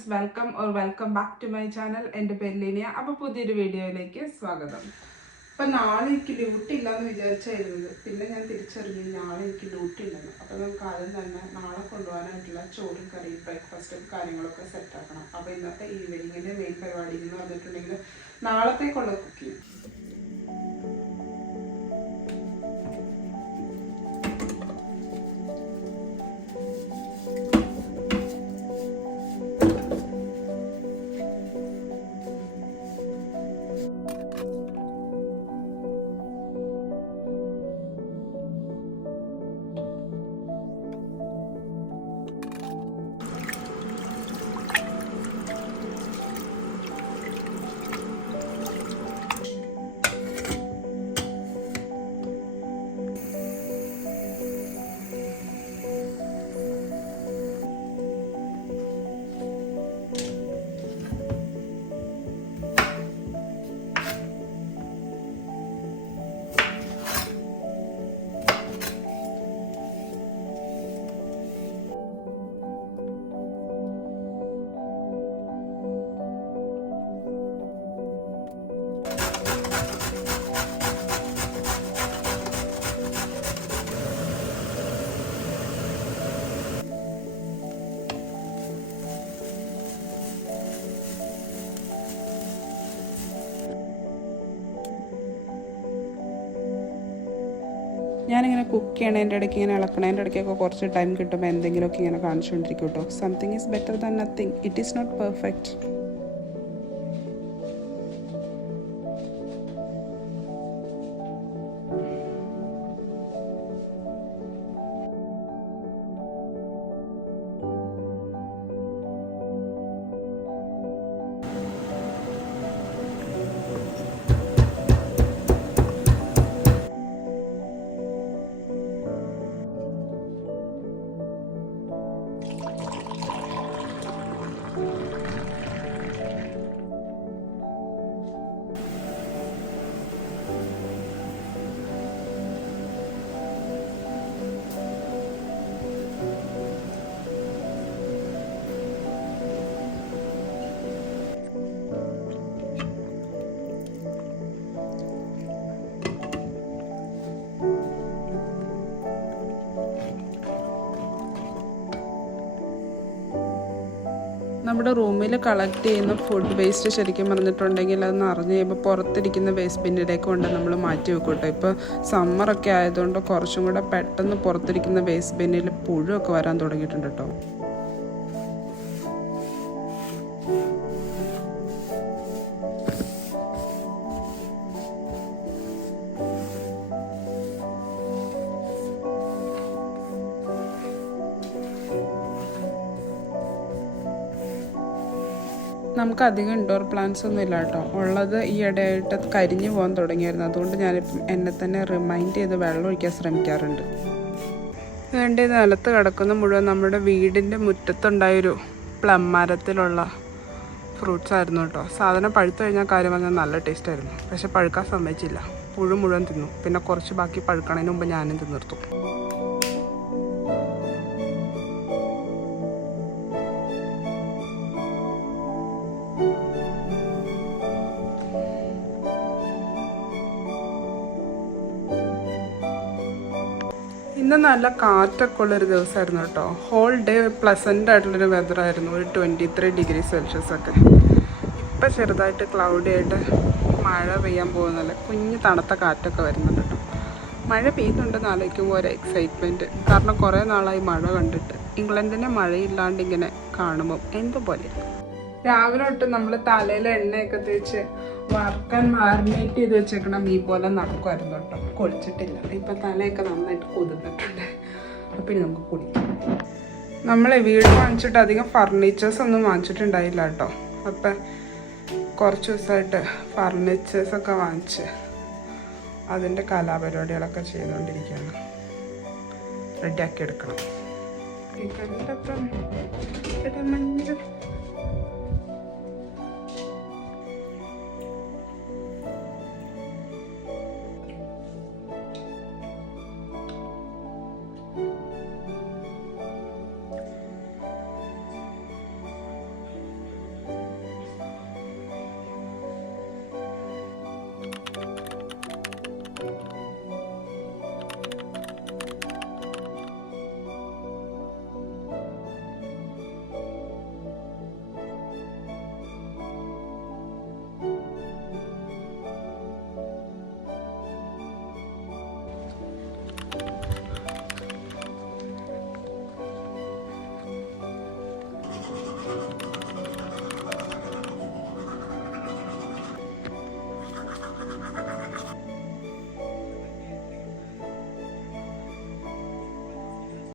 Friends, welcome back to my channel. എൻ്റെ പേര് ലിനിയ. അപ്പോൾ പുതിയൊരു വീഡിയോയിലേക്ക് സ്വാഗതം. അപ്പം നാളെ എനിക്ക് ഡ്യൂട്ടി ഇല്ലയെന്ന് വിചാരിച്ചായിരുന്നത്, പിന്നെ ഞാൻ തിരിച്ചറിഞ്ഞു നാളെ എനിക്ക് ഡ്യൂട്ടി ഉണ്ടെന്ന്. അപ്പോൾ നമുക്ക് ആദ്യം തന്നെ നാളെ കൊണ്ടുപോകാനായിട്ടുള്ള ചോറും കറിയും ബ്രേക്ക്ഫാസ്റ്റും കാര്യങ്ങളൊക്കെ സെറ്റാക്കണം. അപ്പോൾ ഇന്നത്തെ ഈവനിങ്ങിൻ്റെ മെയിൻ പരിപാടി എന്ന് പറഞ്ഞിട്ടുണ്ടെങ്കിൽ നാളത്തേക്കുള്ള കുക്കിംഗ്. ഞാനിങ്ങനെ കുക്ക് ചെയ്യണതിൻ്റെ ഇടയ്ക്ക് ഇങ്ങനെ ഇളക്കണതിൻ്റെ ഇടയ്ക്കൊക്കെ കുറച്ച് ടൈം കിട്ടുമ്പോൾ എന്തെങ്കിലുമൊക്കെ ഇങ്ങനെ കാണിച്ചുകൊണ്ടിരിക്കും കേട്ടോ. Something is better than nothing. It is not perfect. നമ്മുടെ റൂമിൽ കളക്ട് ചെയ്യുന്ന ഫുഡ് വേസ്റ്റ് ശരിക്കും പറഞ്ഞിട്ടുണ്ടെങ്കിൽ അത് നിറഞ്ഞ് കഴിയുമ്പോൾ പുറത്തിരിക്കുന്ന വേസ്റ്റ് ബിന്നിലേക്ക് കൊണ്ട് നമ്മൾ മാറ്റി വെക്കും കേട്ടോ. ഇപ്പോൾ സമ്മറൊക്കെ ആയതുകൊണ്ട് കുറച്ചും കൂടെ പെട്ടെന്ന് പുറത്തിരിക്കുന്ന വേസ്റ്റ് ബിന്നിൽ പുഴുവൊക്കെ വരാൻ തുടങ്ങിയിട്ടുണ്ട് കേട്ടോ. നമുക്ക് അധികം ഇൻഡോർ പ്ലാന്റ്സ് ഒന്നും ഇല്ല കേട്ടോ. ഉള്ളത് ഈ ഇടയായിട്ട് കരിഞ്ഞു പോകാൻ തുടങ്ങിയായിരുന്നു. അതുകൊണ്ട് ഞാനിപ്പം എന്നെ തന്നെ റിമൈൻഡ് ചെയ്ത് വെള്ളം ഒഴിക്കാൻ ശ്രമിക്കാറുണ്ട്. വേണ്ടി നിലത്ത് കിടക്കുന്ന മുഴുവൻ നമ്മുടെ വീടിൻ്റെ മുറ്റത്തുണ്ടായൊരു പ്ലം മരത്തിലുള്ള ഫ്രൂട്ട്സ് ആയിരുന്നു കേട്ടോ. സാധനം പഴുത്തു കഴിഞ്ഞാൽ കാര്യം പറഞ്ഞാൽ നല്ല ടേസ്റ്റ് ആയിരുന്നു. പക്ഷെ പഴുക്കാൻ സമ്മതിച്ചില്ല. പുഴു മുഴുവൻ തിന്നു. പിന്നെ കുറച്ച് ബാക്കി പഴുക്കണതിന് മുമ്പ് ഞാനും തിന്നിർത്തു. ഇന്ന് നല്ല കാറ്റൊക്കെ ഉള്ളൊരു ദിവസമായിരുന്നു കേട്ടോ. ഹോൾ ഡേ പ്ലസൻ്റ് ആയിട്ടുള്ളൊരു വെതറായിരുന്നു. ഒരു 23 ഡിഗ്രി സെൽഷ്യസ് ഒക്കെ. ഇപ്പം ചെറുതായിട്ട് ക്ലൗഡി ആയിട്ട് മഴ പെയ്യാൻ പോകുന്നില്ല. കുഞ്ഞ് തണുത്ത കാറ്റൊക്കെ വരുന്നുണ്ട് കേട്ടോ. മഴ പെയ്യുന്നുണ്ടെന്ന് ആലോചിക്കുമ്പോൾ ഒരു എക്സൈറ്റ്മെൻറ്റ്. കാരണം കുറേ നാളായി മഴ കണ്ടിട്ട്. ഇംഗ്ലണ്ടിനെ മഴയില്ലാണ്ട് ഇങ്ങനെ കാണുമ്പോൾ എന്തുപോലെ. രാവിലെ തൊട്ട് നമ്മൾ തലയിൽ എണ്ണയൊക്കെ തേച്ച് വറുക്കാൻ മാറിനേറ്റ് ചെയ്ത് വെച്ചേക്കണ മീൻ പോലെ നടക്കുമായിരുന്നു കേട്ടോ. കൊളിച്ചിട്ടില്ല. ഇപ്പം തലയൊക്കെ നന്നായിട്ട് കുതിർന്നിട്ടുണ്ട്. അപ്പം ഇനി നമുക്ക് കുടിക്കാം. നമ്മൾ വീട് വാങ്ങിച്ചിട്ട് അധികം ഫർണിച്ചേഴ്സ് ഒന്നും വാങ്ങിച്ചിട്ടുണ്ടായില്ല കേട്ടോ. അപ്പം കുറച്ച് ദിവസമായിട്ട് ഫർണിച്ചേഴ്സൊക്കെ വാങ്ങിച്ച് അതിൻ്റെ കലാപരിപാടികളൊക്കെ ചെയ്തുകൊണ്ടിരിക്കുകയാണ്. റെഡിയാക്കി എടുക്കണം. മഞ്ഞൾ